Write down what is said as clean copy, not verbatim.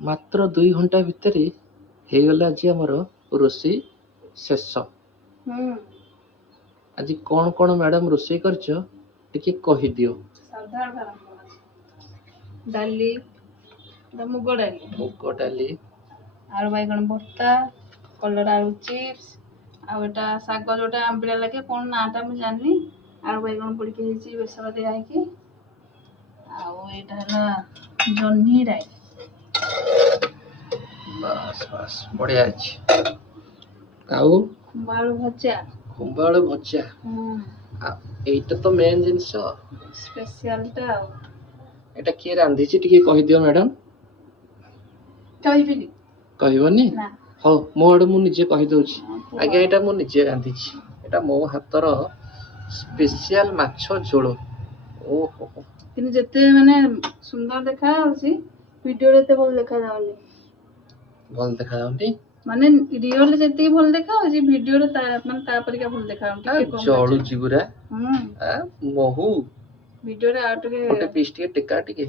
मात्र 2 घंटा भितर ହେଇଗଲା ଆଜି ଆମର ରୋଷେଇ ଶେଷ। ଆଜି କଣ କଣ ମ୍ୟାଡାମ ରୋଷେଇ କରିଛ ଟିକେ କହିଦିଅ। ଡାଲି, ମୁଗ ଡାଲି, ଆଳୁ ବାଇଗଣ ଭର୍ତ୍ତା, କଲରା ଆଳୁ ଚିପ୍ସ, ଆଉ ଏଟା ଶାଗ ଯୋଉଟା ଆମ୍ବିଳା ଲାଗେ କଣ ନାଁଟା ମୁଁ ଜାଣିନି, ଆଳୁ ବାଇଗଣ ପଡିକି ହେଇଛି ବେସର ଦିଆ ହେଇକି। ଆଉ ଏଇଟା ହେଲା ଜହ୍ନି ରାଇ। ବାସ୍ ବାସ୍ ବଢିଆ ଅଛି। ଆଉ ଖୁମ୍ବ ଆଳୁ ଭଜା। ଏଇଟା ତ ମେନ୍ ଜିନିଷ, ସ୍ପେସିଆଲଟା। ଆଉ ଏଇଟା କିଏ ରାନ୍ଧିଛି ଟିକେ କହିଦିଅ ମ୍ୟାଡାମ। କହିବିନି। କହିବନି? ନା। ହଉ ମୋ ଆଡୁ ମୁଁ ନିଜେ କହିଦଉଛି। ଆଜ୍ଞା ଏଇଟା ମୁଁ ନିଜେ ରାନ୍ଧିଛି। ଏଇଟା ମୋ ହାତର ସ୍ପେସିଆଲ ମାଛ ଝୋଳ। ଓହୋ କିନ୍ତୁ ଯେତେ ମାନେ ସୁନ୍ଦର ଦେଖା ଯାଉଛି ଭିଡିଓରେ ଏତେ ଭଲ ଦେଖା ଯାଉନି। ଭଲ ଦେଖାଯାଉନି ମାନେ ରିଅଲରେ ଯେତିକି ଭଲ ଦେଖା ଯାଉଛି ଭିଡିଓରେ ମାନେ ତା ପରିକା ଭଲ ଦେଖା ଯାଉନି। ଜଳୁଛି ପୁରା। ମହୁ ଭିଡିଓରେ ଆଉ ଟିକେ ଗୋଟେ ପିସ୍ ଟିକେ ଟେକା ଟିକେ